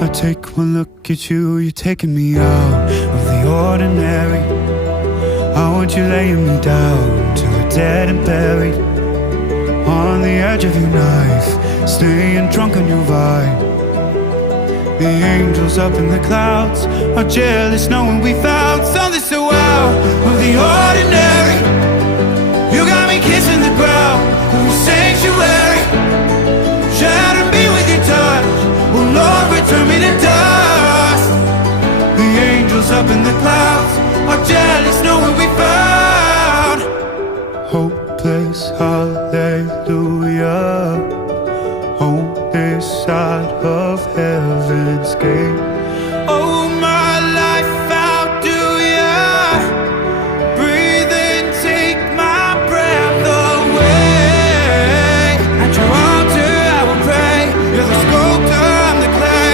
I take one look at you, you're taking me out of the ordinary. I want you laying me down till we're dead and buried, on the edge of your knife, staying drunk on your vibe. The angels up in the clouds are jealous knowing we found something so out of the ordinary. You got me kissing the ground of your sanctuary, shatter me with your touch, oh Lord, return me to dust. The angels up in the clouds are jealous knowing we found hopeless hallelujah on this side of heaven's gate.